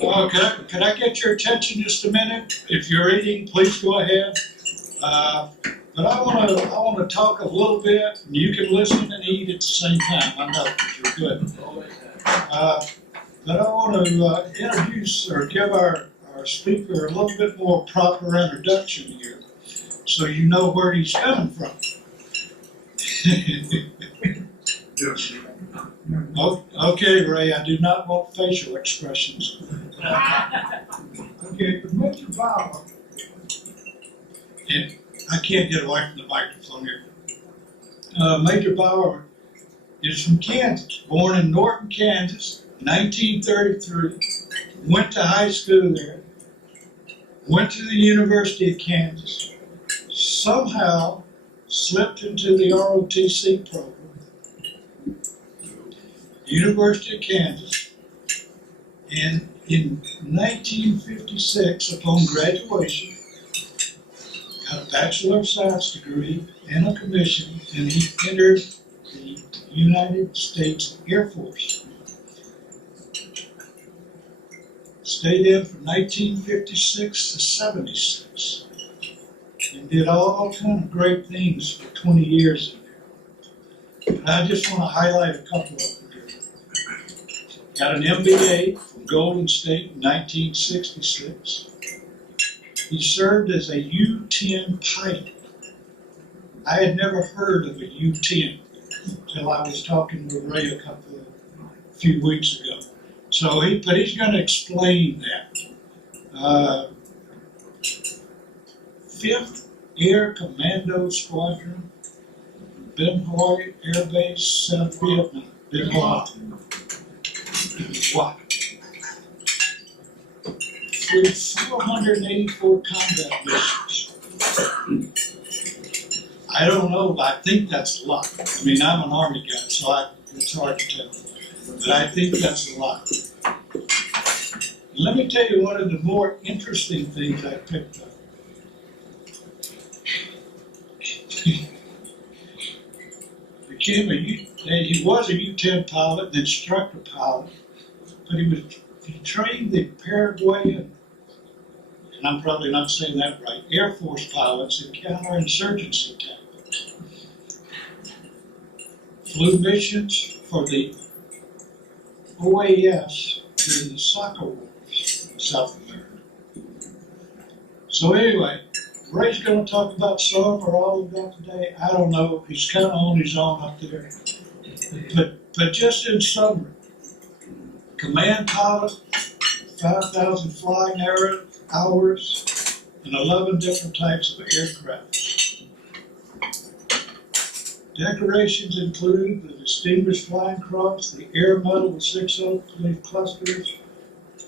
Can I get your attention just a minute? If you're eating, please go ahead. But I want to talk a little bit, and you can listen and eat at the same time. I know that you're good. But I want to introduce or give our speaker a little bit more proper introduction here, so you know where he's coming from. Okay, Ray, I do not want facial expressions. Okay, but Major Bauer, and I can't get away from the microphone here. Major Bauer is from Kansas, born in Norton, Kansas, 1933, went to high school there, went to the University of Kansas, somehow slipped into the ROTC program, University of Kansas, and in 1956, upon graduation, got a Bachelor of Science degree and a commission, and he entered the United States Air Force. Stayed in from 1956 to 76, and did all kind of great things for 20 years in there. And I just want to highlight a couple of them here. Got an MBA from Golden State in 1966. He served as a U-10 pilot. I had never heard of a U-10 until I was talking with Ray a few weeks ago. So he's going to explain that. 5th Air Commando Squadron, Ben Hoi Air Base, South Vietnam. Ben Hoi. What? Flew 484 combat missions. I don't know, I think that's a lot. I mean, I'm an Army guy, so it's hard to tell. But I think that's a lot. Let me tell you one of the more interesting things I picked up. He was a U-10 pilot, an instructor pilot, but he trained the Paraguayan, and I'm probably not saying that right, Air Force pilots in counterinsurgency tactics. Flew missions for the OAS during the soccer wars in South America. So anyway, Ray's going to talk about some or all of that today. I don't know. He's kind of on his own up there. But just in summary, command pilot, 5,000 flying hours, and 11 different types of aircraft. Decorations include the Distinguished Flying Cross, the Air Medal with 6 oak leaf clusters,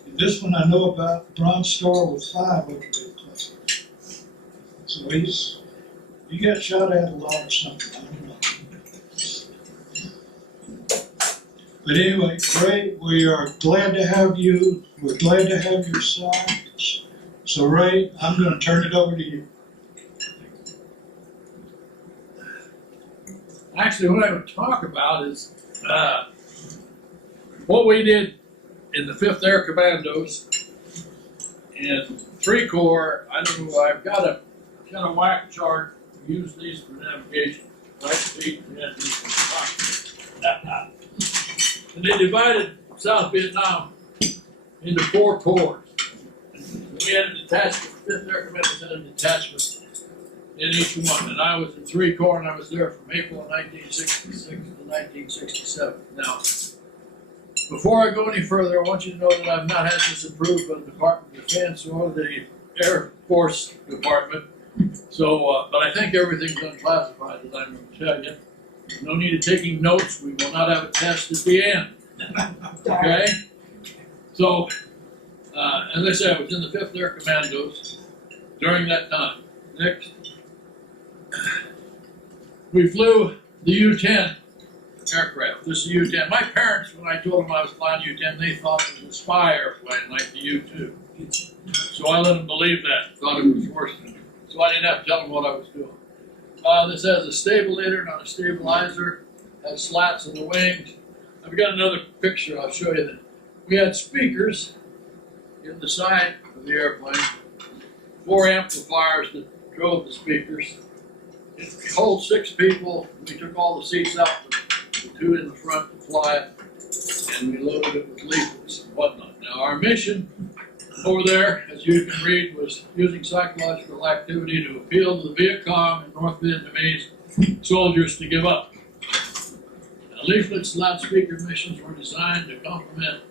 and this one I know about, Bronze Star with 5 oak leaf clusters. So he got shot at a lot or something, I don't know. But anyway, Ray, we are glad to have you. We're glad to have your son. So Ray, I'm going to turn it over to you. Actually, what I would talk about is what we did in the 5th Air Commandos and 3 Corps. I don't know, I've got a kind of whack chart. We use these for navigation. Right feet, and these for pockets. And they divided South Vietnam into 4 corps. We had a detachment, 5th Air Commandos had a detachment in each one. And I was in 3 Corps, and I was there from April of 1966 to 1967. Now, before I go any further, I want you to know that I've not had this approved by the Department of Defense or the Air Force Department. So, but I think everything's unclassified, as I'm going to tell you. No need of taking notes. We will not have a test at the end. Okay? So, as I said, I was in the 5th Air Commandos during that time. Next. We flew the U-10 aircraft. This is U-10. My parents, when I told them I was flying U-10, they thought it was a spy airplane like the U-2. So I let them believe that. Thought it was worse than it. So I didn't have to tell them what I was doing. This has a stabilator, not a stabilizer. Has slats in the wings. I've got another picture I'll show you that. We had speakers in the side of the airplane, 4 amplifiers that drove the speakers. It holds 6 people. We took all the seats out, the 2 in the front to fly it, and we loaded it with leaflets and whatnot. Now our mission over there, as you can read, was using psychological activity to appeal to the Viet Cong and North Vietnamese soldiers to give up. Now, leaflets and loudspeaker missions were designed to complement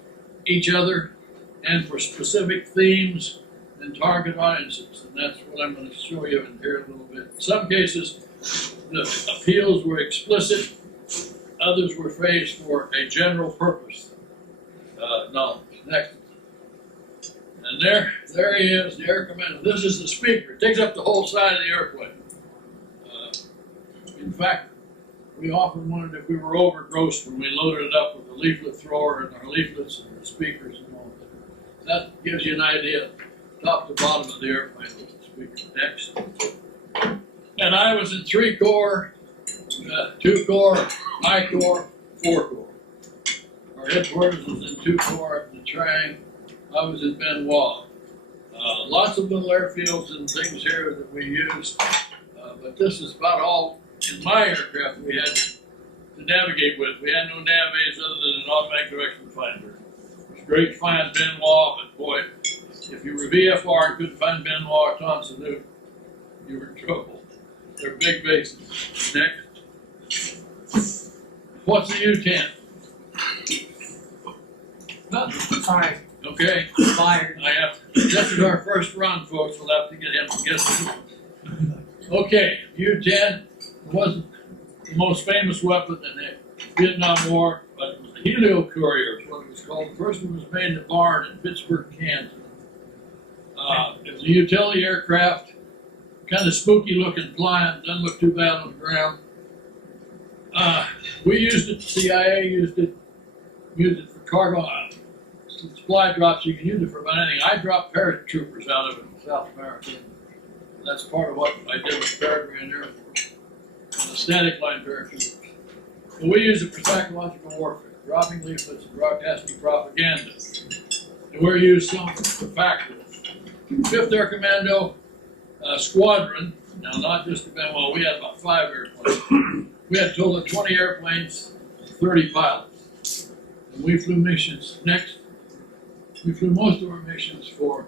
each other and for specific themes and target audiences, and that's what I'm going to show you in here a little bit. In some cases, the appeals were explicit, others were phrased for a general purpose. Knowledge. Next. And there he is, the air commander. This is the speaker. It takes up the whole side of the airplane. In fact, we often wondered if we were overgrossed when we loaded it up with a leaflet thrower and our leaflets and our speakers and all that. That gives you an idea, top to bottom of the airplane with the speaker. Next. And I was in 3 corps, 2 corps, I corps, 4 corps. Our headquarters was in 2 corps in the Trang. I was in Benoit. Lots of little airfields and things here that we used, but this is about all in my aircraft we had to navigate with. We had no nav aids other than an automatic direction finder. It was great to find Benoit, but boy, if you were VFR and couldn't find Benoit or Tonsanuk, you were in trouble. They're big bases. Next. What's the U-10? Sorry, Okay, fired. this is our first run, folks. We'll have to get him to guess it. Okay, U-10 wasn't the most famous weapon in the Vietnam War, but it was a helio courier, is what it was called. The first one was made in a barn in Pittsburgh, Kansas. It was a utility aircraft, kind of spooky looking flying, doesn't look too bad on the ground. We used it, CIA used it for cargo supply drops. You can use it for about anything. I dropped paratroopers out of it in South America. That's part of what I did with Peregrine Air Force. And the static line paratroopers. So we use it for psychological warfare, dropping leaflets and broadcasting propaganda. And we're used some for factory. 5th Air Commando Squadron, now not just the Benoit, we had about 5 airplanes. We had a total of 20 airplanes, 30 pilots. And we flew missions. Next, we flew most of our missions for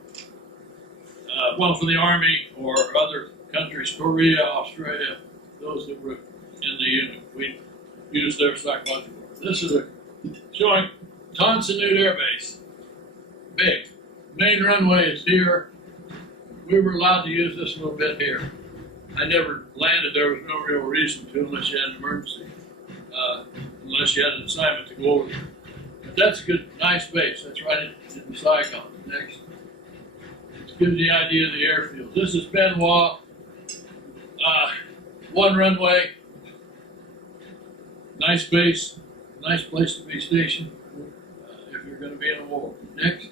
the Army or other countries, Korea, Australia, those that were in the unit. We used their psychological. This is showing Tan Son Nhut Air Base. Big. Main runway is here. We were allowed to use this a little bit here. I never landed. There was no real reason to unless you had an emergency, unless you had an assignment to go over there. But that's a good, nice base. That's right in the Saigon. Next. This gives you the idea of the airfield. This is Benoit. 1 runway. Nice base. Nice place to be stationed if you're going to be in a war. Next.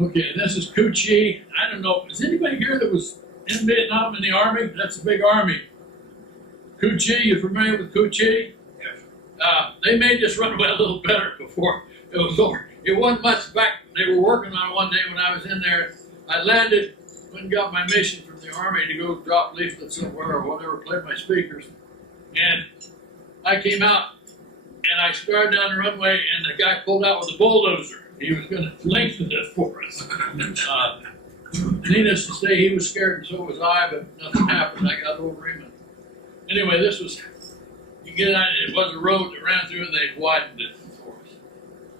Okay, this is Cu Chi. I don't know. Is anybody here that was in Vietnam in the Army? That's a big army. Cu Chi, you familiar with Cu Chi? Yes. They made this runway a little better before it was over. It wasn't much back. They were working on it one day when I was in there. I landed, went and got my mission from the Army to go drop leaflets somewhere or whatever, play my speakers. And I came out and I started down the runway and the guy pulled out with a bulldozer. He was going to lengthen it for us. Needless to say, he was scared and so was I, but nothing happened. I got over him. Anyway, this was, you get out, it was a road that ran through and they widened it for us.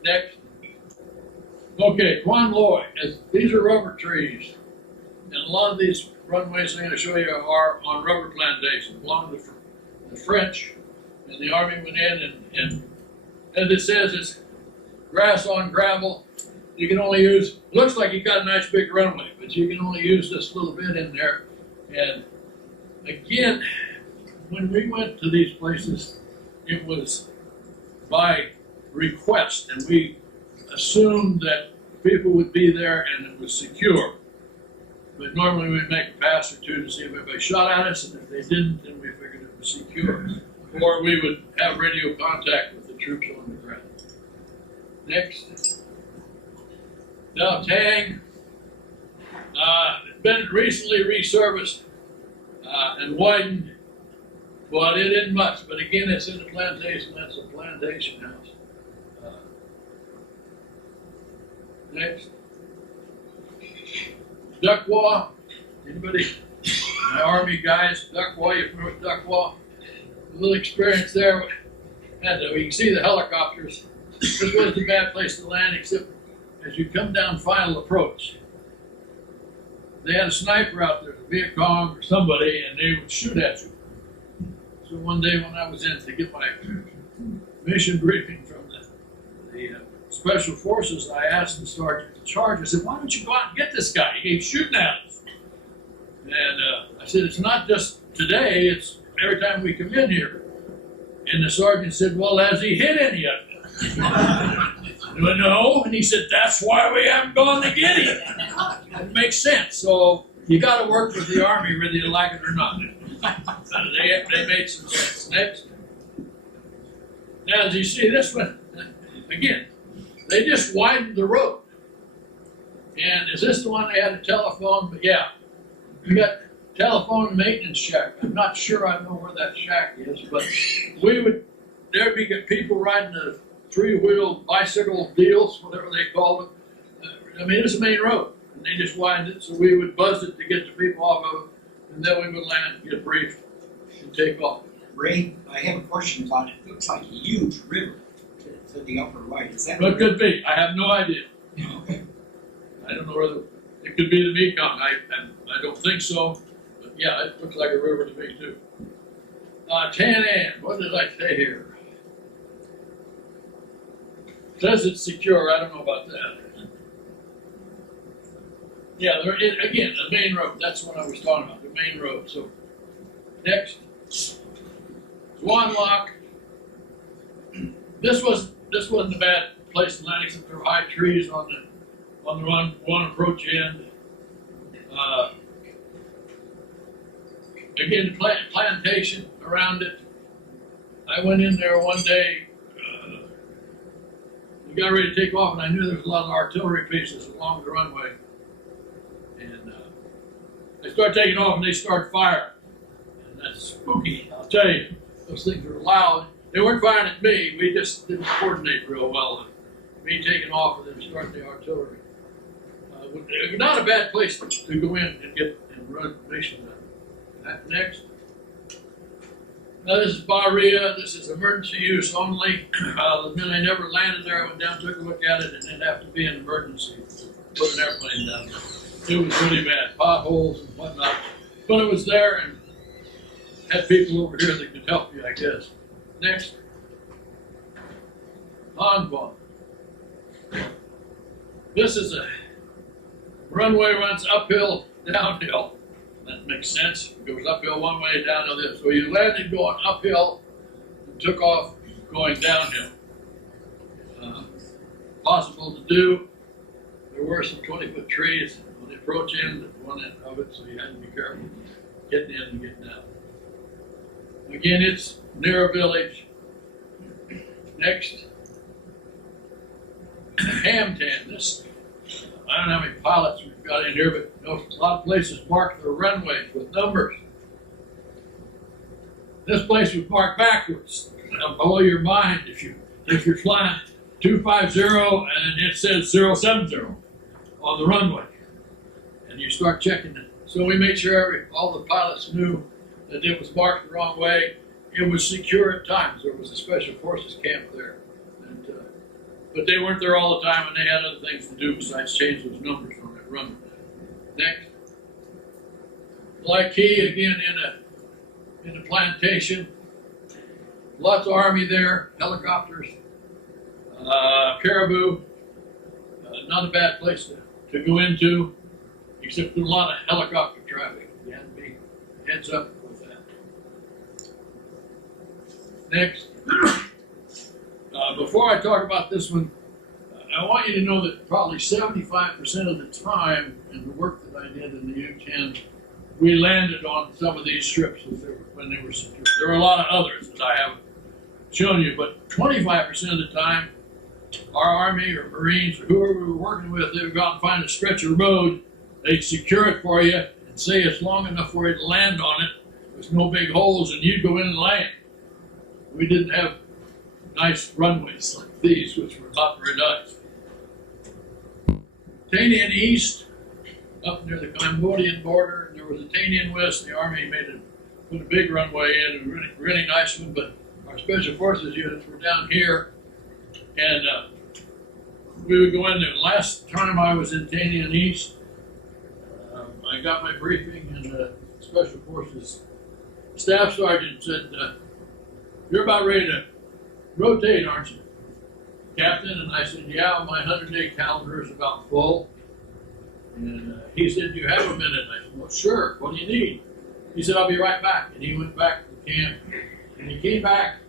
Next. Okay, Quan Loy. These are rubber trees. And a lot of these runways I'm going to show you are on rubber plantations. Belong to the French. And the Army went in and as it says, it's grass on gravel. You can only use, looks like you got a nice big runway, but you can only use this little bit in there. And again, when we went to these places, it was by request, and we assumed that people would be there and it was secure. But normally we'd make a pass or two to see if anybody shot at us, and if they didn't, then we figured it was secure. Or we would have radio contact with the troops on the ground. Next. Now Tang, been recently resurfaced and widened, but it isn't much. But again, it's in the plantation. That's a plantation house. Next, Duckwaw. Anybody? My Army guys, Duckwaw. You familiar with Duckwaw? A little experience there. And we can see the helicopters. This wasn't a bad place to land, except as you come down final approach. They had a sniper out there, a Viet Cong or somebody, and they would shoot at you. So one day when I was in to get my mission briefing from the Special Forces, I asked the sergeant in charge, I said, why don't you go out and get this guy? He keeps shooting at us. And I said, it's not just today, it's every time we come in here. And the sergeant said, well, has he hit any of you? I went, no. And he said, that's why we haven't gone to get him. It makes sense. So you got to work with the Army whether you like it or not. They made some sense. Next. Now, as you see this one, again, they just widened the road. And is this the one they had a telephone? But yeah, we got telephone maintenance shack. I'm not sure I know where that shack is, but there'd be people riding the three-wheel bicycle deals, whatever they call it. I mean, it's a main road, and they just widened it, so we would buzz it to get the people off of it, and then we would land, get briefed, and take off. Ray, I have a question about it. It looks like a huge river to the upper right. Is that But could be. I have no idea. Okay. I don't know whether it could be the Mekong. I don't think so, but yeah, it looks like a river to me too. Tan An, what did I say here? Says it's secure. I don't know about that. Yeah, again, the main road. That's what I was talking about. The main road. So next, Swan Lock. This wasn't a bad place to land, except there were high trees on the one approach end. Again, plantation around it. I went in there one day. We got ready to take off, and I knew there was a lot of artillery pieces along the runway. And they start taking off, and they start firing. And that's spooky, I'll tell you. Those things were loud. They weren't firing at me. We just didn't coordinate real well. Me taking off and then starting the artillery. Not a bad place to go in and get and run mission done. Next. Now this is Bahria. This is emergency use only. The minute I never landed there, I went down, took a look at it, and it'd have to be an emergency. Put an airplane down there. It was really bad, potholes and whatnot. But it was there and had people over here that could help you, I guess. Next. Hanwha. This is a runway runs uphill, downhill. That makes sense. It goes uphill one way, downhill the other. So you landed going uphill and took off going downhill. Possible to do. There were some 20-foot trees on the approach end, at one end of it, so you had to be careful getting in and getting out. Again, it's near a village. Next. Hamtan. This, I don't know how many pilots we've got in here, but a lot of places mark their runways with numbers. This place was marked backwards. It'll blow your mind if you're flying 250 and it says 070 on the runway, and you start checking it. So we made sure all the pilots knew that it was marked the wrong way. It was secure at times. There was a special forces camp there. But they weren't there all the time, and they had other things to do besides change those numbers on that runway. Next. Laikey, again, in a plantation. Lots of Army there, helicopters, caribou. Not a bad place to go into, except there's a lot of helicopter traffic. You have to be heads up with that. Next. Before I talk about this one, I want you to know that probably 75% of the time in the work that I did in the U-10, we landed on some of these strips when they were secure. There are a lot of others that I haven't shown you, but 25% of the time, our Army or Marines or whoever we were working with, they would go out and find a stretch of road, they'd secure it for you and say it's long enough for you to land on it. There's no big holes, and you'd go in and land. We didn't have nice runways like these, which were not very nice. Tanian East, up near the Cambodian border, and there was a Tanian West. The Army put a big runway in, a really nice one, but our Special Forces units were down here, and we would go in there. Last time I was in Tanian East, I got my briefing, and the Special Forces Staff Sergeant said, "You're about ready to rotate, aren't you, Captain?" And I said, "Yeah, my 100-day calendar is about full." And he said, "Do you have a minute?" And I said, "Well, sure. What do you need?" He said, "I'll be right back." And he went back to the camp, and he came back,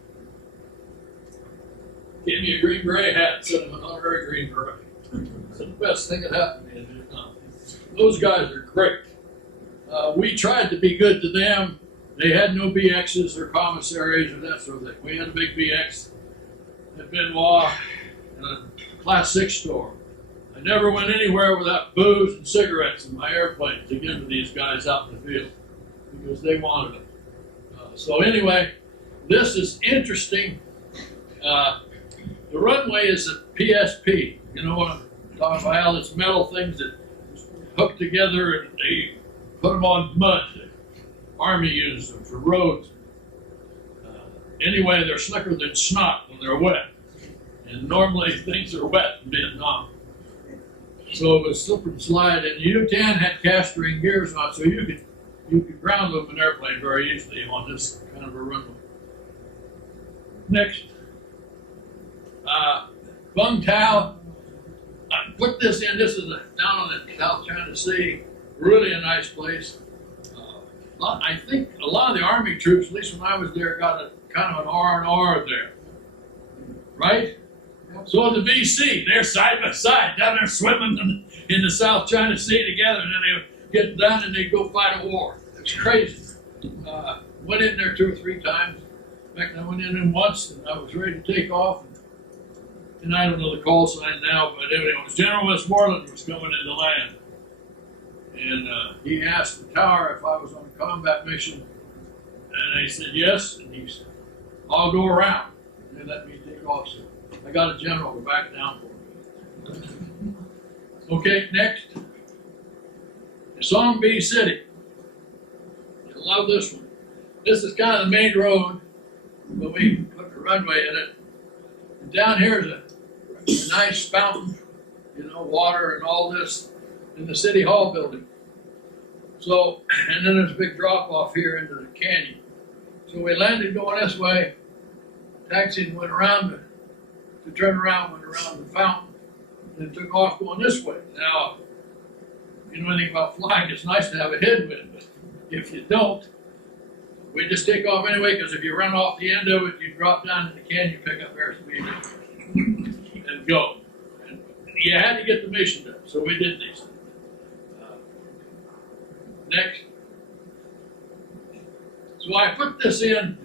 gave me a green beret hat, and said, "I'm an honorary green beret." It's the best thing that happened to me in Vietnam. Those guys are great. We tried to be good to them. They had no BXs or commissaries or that sort of thing. We had a big BX at Benoit in a Class 6 store. I never went anywhere without booze and cigarettes in my airplane to give to these guys out in the field because they wanted them. So anyway, this is interesting. The runway is a PSP. You know what I'm talking about? All these metal things that hook together and they put them on mud. Army uses them for roads. Anyway, they're slicker than snot when they're wet. And normally things are wet in Vietnam. So it was slip and slide, and the U-10 had cast ring gears on, so you could ground loop an airplane very easily on this kind of a runway. Next, Vung Tau. I put this in. This is down on the South China Sea. Really a nice place. I think a lot of the Army troops, at least when I was there, got a kind of an R&R there, right? So the VC, they're side by side down there swimming in the South China Sea together, and then they would get done and they'd go fight a war. It's crazy. Went in there 2 or 3 times. In fact, I went in once and I was ready to take off. And I don't know the call sign now, but anyway, it was General Westmoreland was coming into land. And he asked the tower if I was on a combat mission. And I said yes. And he said, "I'll go around." And they let me take off. So I got a general to back down for me. Okay, next. Song B City. I love this one. This is kind of the main road, but we put the runway in it. And down here is a nice fountain, you know, water and all this in the City Hall building. So, and then there's a big drop off here into the canyon. So we landed going this way, taxied and went around to turn around, went around the fountain, and took off going this way. Now, if you know anything about flying, it's nice to have a headwind, but if you don't, we just take off anyway, because if you run off the end of it, you drop down in the canyon, pick up airspeed, and go. And you had to get the mission done, so we did these. Next. So I put this in.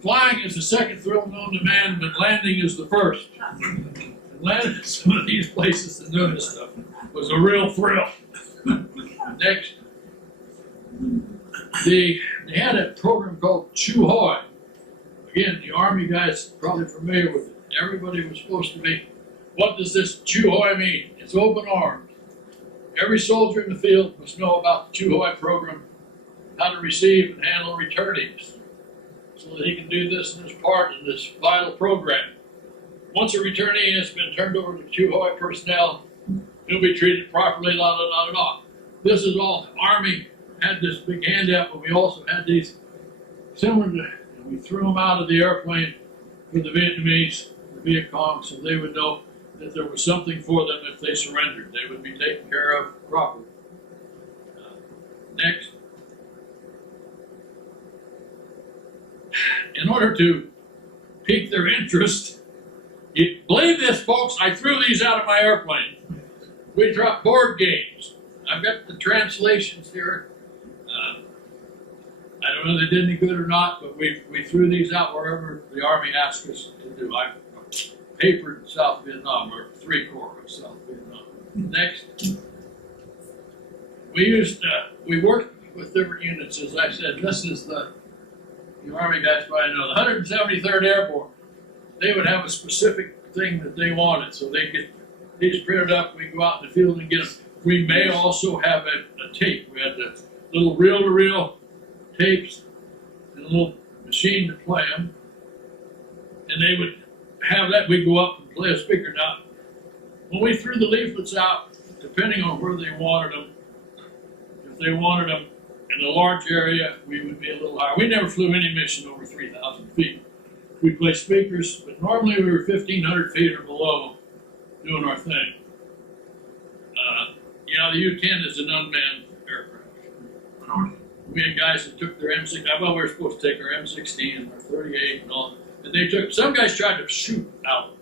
Flying is the second thrill known to man, but landing is the first. And landing at some of these places and doing this stuff was a real thrill. Next. They had a program called Chu Hoi. Again, the Army guys probably familiar with it. Everybody was supposed to be. What does this Chu Hoi mean? It's open arms. Every soldier in the field must know about the Chu Hoi program, how to receive and handle returnees, so that he can do this in his part in this vital program. Once a returnee has been turned over to Chu Hoi personnel, he'll be treated properly, la la la la. This is all. The Army had this big handout, but we also had these similar to, we threw them out of the airplane for the Vietnamese, the Viet Cong, so they would know that there was something for them if they surrendered. They would be taken care of properly. Next. In order to pique their interest, believe this, folks, I threw these out of my airplane. We dropped board games. I've got the translations here. I don't know if they did any good or not, but we threw these out wherever the Army asked us to do. paper in South Vietnam, or 3 Corps of South Vietnam. Next, we worked with different units, as I said. This is the Army guys probably know, the 173rd Airborne. They would have a specific thing that they wanted, so they get these printed up. We go out in the field and get them. We may also have a tape. We had the little reel-to-reel tapes and a little machine to play them, and they would have that. We'd go up and play a speaker. Now, when we threw the leaflets out, depending on where they wanted them, if they wanted them in a large area, we would be a little higher. We never flew any mission over 3,000 feet. We play speakers, but normally we were 1,500 feet or below doing our thing. The U-10 is an unmanned aircraft. We had guys that took their M16, well, we were supposed to take our M16 and our 38 and all, and they took, some guys tried to shoot out.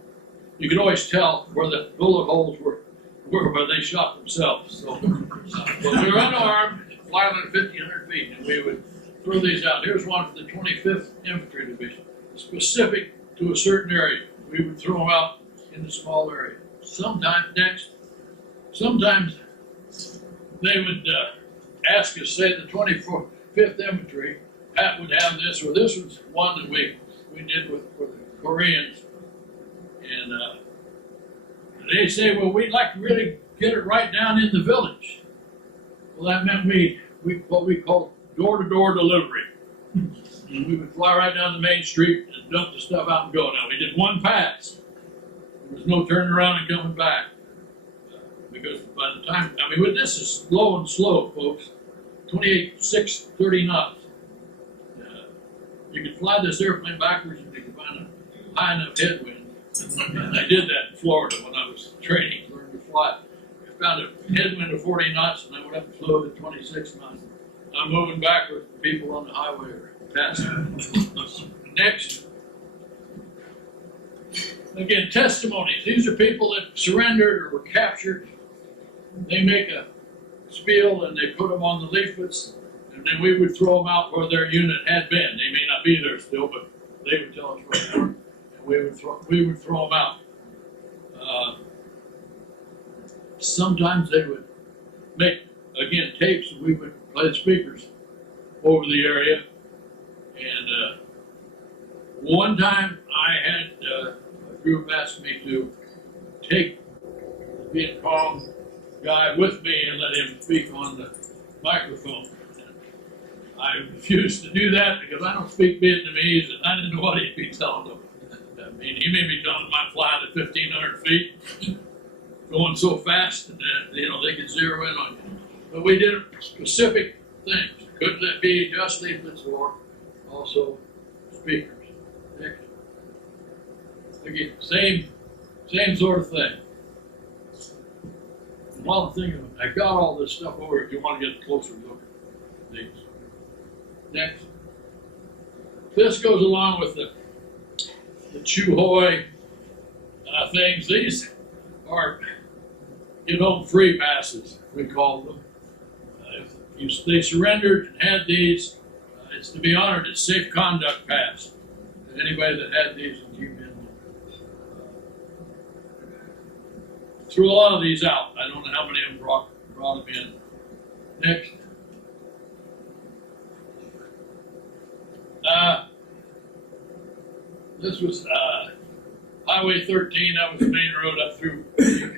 You could always tell where the bullet holes were where they shot themselves. So, but we were unarmed, flying at 1,500 feet, and we would throw these out. Here's one for the 25th Infantry Division, specific to a certain area. We would throw them out in the small area. Sometimes they would ask us, say the 25th Infantry, Pat would have this, or this was one that we did for the Koreans. And they say, well, we'd like to really get it right down in the village. Well, that meant we what we called door-to-door delivery. And we would fly right down the main street and dump the stuff out and go. Now, we did one pass. There was no turning around and coming back. Because by the time, this is low and slow, folks. 28, 30 knots. You could fly this airplane backwards and you could find a high enough headwind. And I did that in Florida when I was training, learning to fly. I found a headwind of 40 knots and I went up and flew at 26 knots. I'm moving backwards, people on the highway are passing. Next. Again, testimonies. These are people that surrendered or were captured. They make a spiel and they put them on the leaflets, and then we would throw them out where their unit had been. They may not be there still, but they would tell us where they were, and we would throw them out. Sometimes they would make, again, tapes, and we would play the speakers over the area. And one time I had a group ask me to take the Viet Cong guy with me and let him speak on the microphone. I refused to do that because I don't speak Vietnamese and I didn't know what he'd be telling them. He may be telling them I'm flying at 1,500 feet, going so fast that they could zero in on you. But we did specific things. Could that be just leaflets or also speakers? Again, same sort of thing. While I'm thinking of it, I got all this stuff over if you want to get a closer look at these. Next. This goes along with the Chu Hoi things. These are get home free passes, we call them. They surrendered and had these. It's to be honored. It's safe conduct pass. And anybody that had these and keep in. Threw a lot of these out. I don't know how many of them brought them in. Next. This was Highway 13. That was the main road up through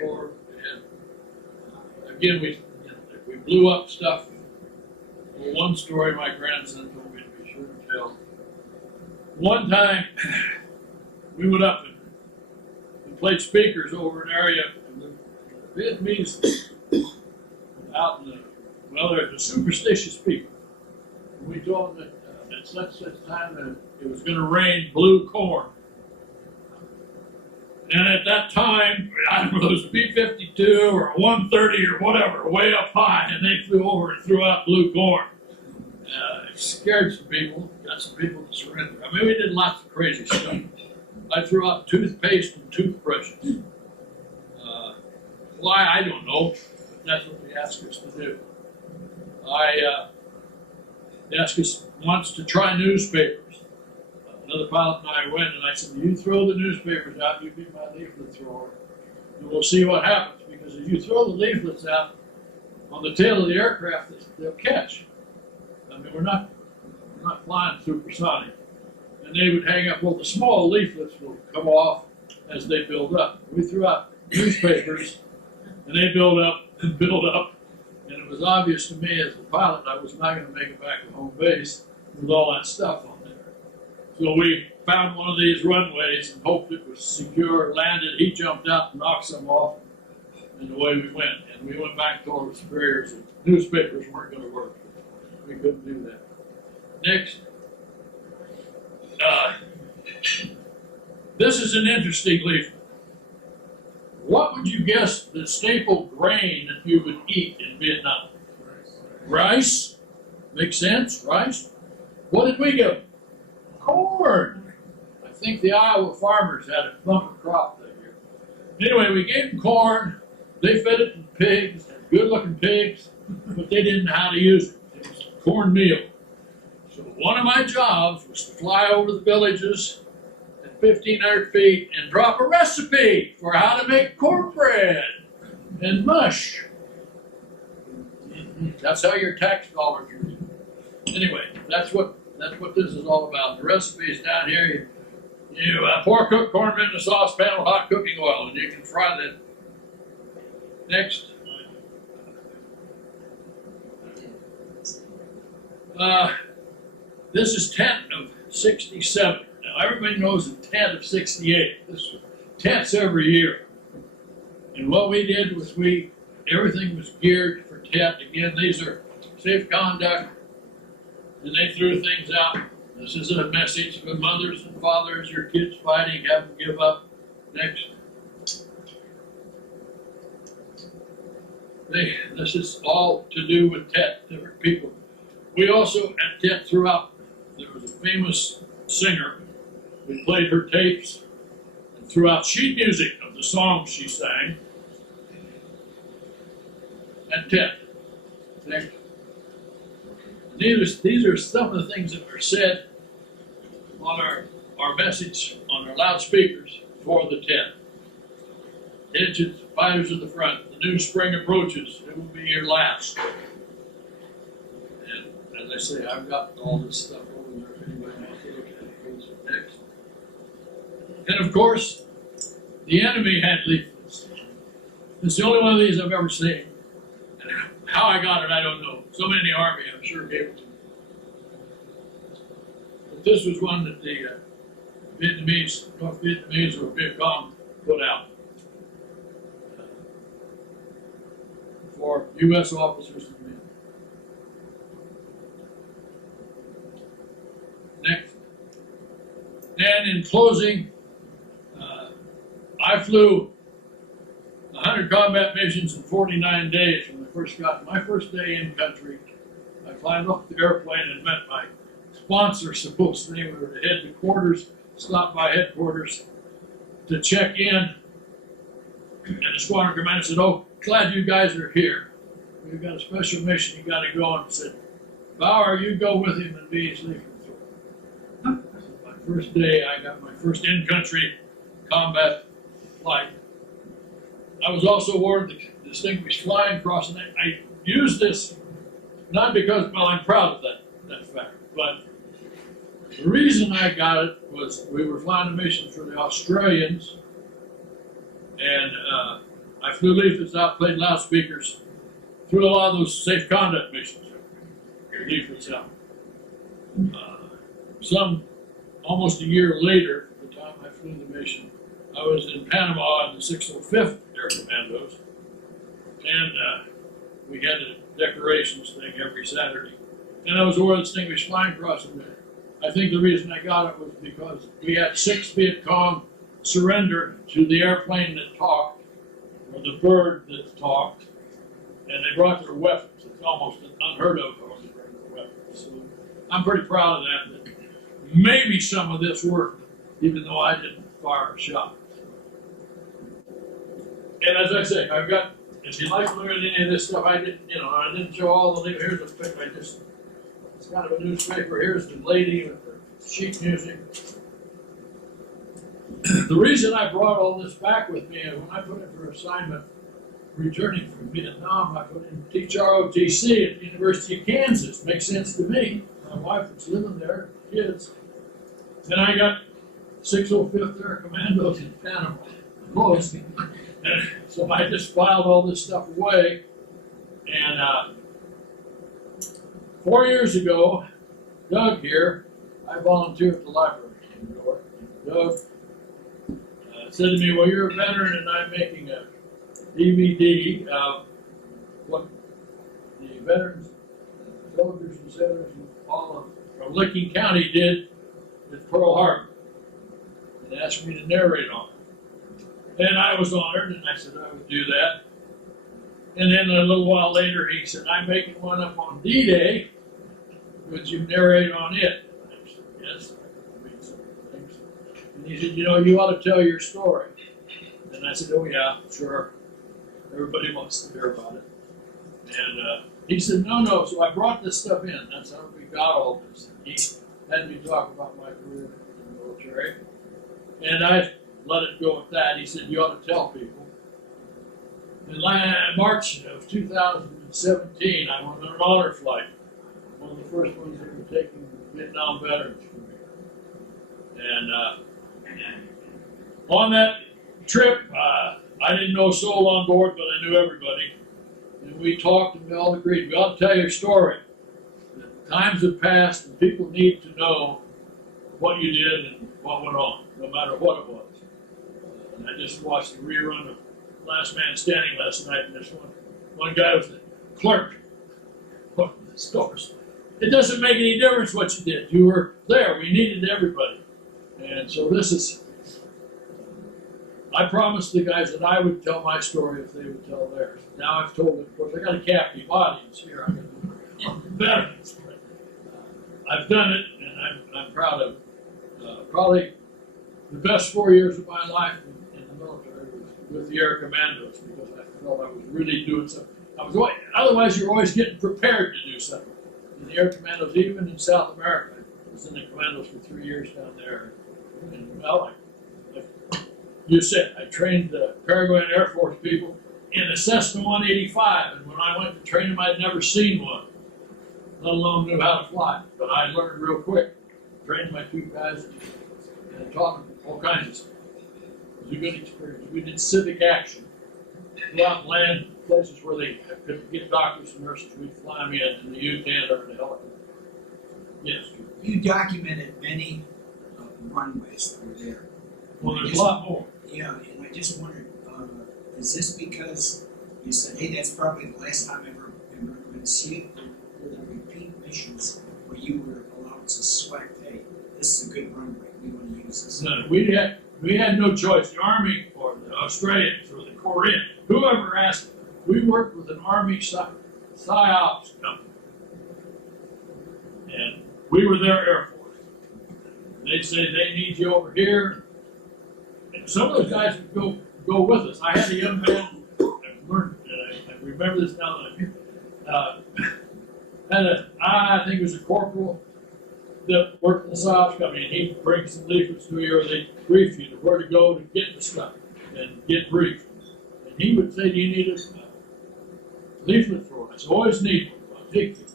Hobart. And again, we blew up stuff. Well, one story my grandson told me to be sure to tell. One time, we went up and played speakers over an area. The Vietnamese out in there's a superstitious people. And we told them that at such time that it was going to rain blue corn. And at that time, I don't know, it was a B-52 or a 130 or whatever, way up high, and they flew over and threw out blue corn. It scared some people, got some people to surrender. We did lots of crazy stuff. I threw out toothpaste and toothbrushes. Why, I don't know, but that's what they asked us to do. They asked us once to try newspapers. another pilot and I went, and I said, you throw the newspapers out, you be my leaflet thrower, and we'll see what happens. Because if you throw the leaflets out on the tail of the aircraft, they'll catch. I mean, we're not flying supersonic. And they would hang up, well, the small leaflets will come off as they build up. We threw out newspapers, and they build up and build up. And it was obvious to me as a pilot I was not going to make it back to home base with all that stuff on there. So we found one of these runways and hoped it was secure, landed. He jumped out and knocked some off, and away we went. And we went back to our superiors, and newspapers weren't going to work. We couldn't do that. Next. This is an interesting leaflet. What would you guess the staple grain that you would eat in Vietnam? Rice? Makes sense, rice. What did we give? Corn. I think the Iowa farmers had a bumper crop that year. Anyway, we gave them corn. They fed it to pigs, good-looking pigs, but they didn't know how to use it. It was cornmeal. So one of my jobs was to fly over the villages at 1,500 feet and drop a recipe for how to make cornbread and mush. That's how your tax dollars are used. Anyway, that's what this is all about. The recipe is down here. You pour cooked corn in a saucepan with hot cooking oil, and you can fry that. Next. This is tent of 67. Now everybody knows the tent of 68. This tents every year. And what we did was everything was geared for tent. Again, these are safe conduct. And they threw things out. This is a message for mothers and fathers, your kids fighting, have them give up. Next. This is all to do with tent, different people. We also at tent throughout. There was a famous singer. We played her tapes and threw out sheet music of the songs she sang at tent. Next. These are some of the things that were said on our message on our loudspeakers for the tent. Engines, fighters at the front. The new spring approaches. It will be your last. And as I say, I've got all this stuff over there. If anybody wants to look at it, goes next. And of course, the enemy had leaflets. It's the only one of these I've ever seen. And how I got it, I don't know. Somebody in the Army, I'm sure, gave it to me. But this was one that the North Vietnamese or Viet Cong put out for U.S. officers and men. Next. And in closing, I flew 100 combat missions in 49 days when I first got my first day in country. I climbed off the airplane and met my sponsor, supposedly. We were to head to quarters, stopped by headquarters to check in. And the squadron commander said, "Oh, glad you guys are here. We've got a special mission you got to go on." I said, "Bauer, you go with him and be his leader." So my first day, I got my first in-country combat flight. I was also awarded the Distinguished Flying Cross, and I use this not because, well, I'm proud of that fact, but the reason I got it was we were flying a mission for the Australians, and I flew leaflets out, played loudspeakers, through a lot of those safe conduct missions, leaflets out. Some almost a year later, the time I flew the mission, I was in Panama in the 605th Air Commandos, and we had a decorations thing every Saturday. And I was awarded Distinguished Flying Cross in there. I think the reason I got it was because we had 6 Viet Cong surrender to the airplane that talked, or the bird that talked, and they brought their weapons. It's almost unheard of for them to bring their weapons. So I'm pretty proud of that maybe some of this worked, even though I didn't fire a shot. And as I say, I've got, if you'd like to look at any of this stuff, I didn't show all the, here's a pic, it's kind of a newspaper, here's the lady with the sheet music. the reason I brought all this back with me, and when I put in for assignment, returning from Vietnam, I put in teach ROTC at the University of Kansas. Makes sense to me. My wife was living there, kids. Then I got 605th Air Commandos in Panama. Close. And so I just filed all this stuff away. And 4 years ago, Doug here, I volunteered at the library in New York. Doug said to me, well, you're a veteran and I'm making a DVD of what the veterans, soldiers and sailors from Licking County did at Pearl Harbor. And asked me to narrate on it. And I was honored, and I said I would do that. And then a little while later, he said, I'm making one up on D-Day. Would you narrate on it? And I said, yes, I read some things. And he said, you know, you ought to tell your story. And I said, oh yeah, sure. Everybody wants to hear about it. And he said, no. So I brought this stuff in. That's how we got all this. He had me talk about my career in the military. And I let it go at that. He said, you ought to tell people. In March of 2017, I went on an honor flight. One of the first ones that were taking Vietnam veterans from here. And on that trip, I didn't know soul on board, but I knew everybody. And we talked and we all agreed, we ought to tell your story. The times have passed and people need to know what you did and what went on, no matter what it was. And I just watched the rerun of Last Man Standing last night, and this one guy was the clerk of the stores. It doesn't make any difference what you did. You were there. We needed everybody. And so this is, I promised the guys that I would tell my story if they would tell theirs. Now I've told it. Of course, I got a captive audience here. I'm veterans. But, I've done it, and I'm proud of it. Probably the best 4 years of my life in the military was with the Air Commandos, because I felt I was really doing something. Otherwise, you're always getting prepared to do something. In the Air Commandos, even in South America, I was in the Commandos for 3 years down there. And well, like you said, I trained the Paraguayan Air Force people in a Cessna 185, and when I went to train them, I'd never seen one, let alone knew how to fly. But I learned real quick. Trained my 2 guys and taught them all kinds of stuff. It was a good experience. We did civic action. Go out and land places where they couldn't get doctors and nurses. We'd fly them in the U-10 or in the helicopter. Yes. You documented many runways that were there. Well, there's a lot more. Yeah, and I just wondered, is this because you said, hey, that's probably the last time I'm ever going to see it? Or were there repeat missions where you were allowed to select, hey, this is a good runway, we want to use this? No, we had no choice. The Army or the Australians or the Koreans, whoever asked, we worked with an Army Psy Ops company. And we were their Air Force. They'd say they need you over here. And some of those guys would go with us. I had a young man, I remember this now that I think it was a corporal that worked in the Psy Ops company, and he'd bring some leaflets to you, or they'd brief you to where to go to get the stuff and get briefed. And he would say, do you need a leaflet for it? I said, always need one. I'll take you.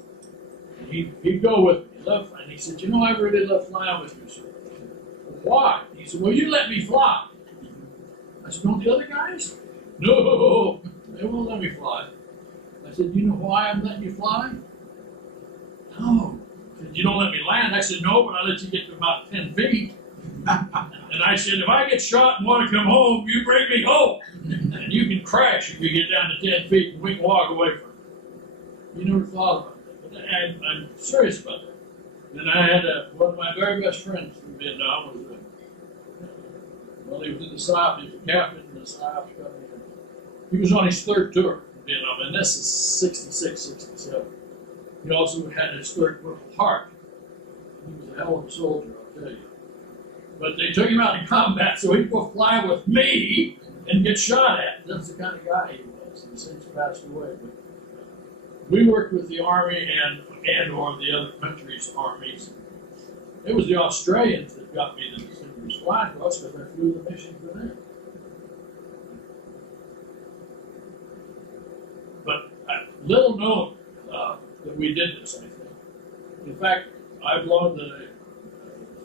And he'd go with me. And he said, you know, I really love flying with you, sir. I said, well, why? He said, well, you let me fly. I said, don't the other guys? No, they won't let me fly. I said, do you know why I'm letting you fly? No. He said, you don't let me land. I said, no, but I let you get to about 10 feet. And I said, if I get shot and want to come home, you bring me home. And you can crash if you get down to 10 feet and we can walk away from it. You never thought about that. But I'm serious about that. And I had one of my very best friends from Vietnam was he was in the Psy Ops, he was a captain in the Psy Ops company. He was on his 3rd tour in Vietnam, and this is 66, 67. He also had his 3rd Purple Heart. He was a hell of a soldier, I'll tell you. But they took him out in combat so he'd go fly with me and get shot at. That's the kind of guy he was. He's since passed away. But we worked with the Army and or the other countries' armies. It was the Australians that got me to the It's flying for us because I flew the mission for them. But little known that we did this, I think. In fact, I belong to the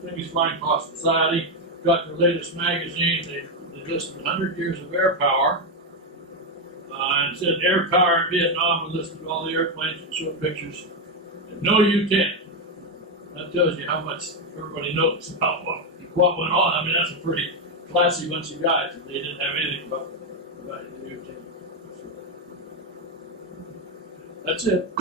Famous Flying Cross Society, got the latest magazine, they listed 100 years of air power, and said air power in Vietnam, and listed all the airplanes and showed pictures. And no U-10. That tells you how much everybody knows about what went on. I mean, that's a pretty classy bunch of guys, and they didn't have anything about the U-10. That's it.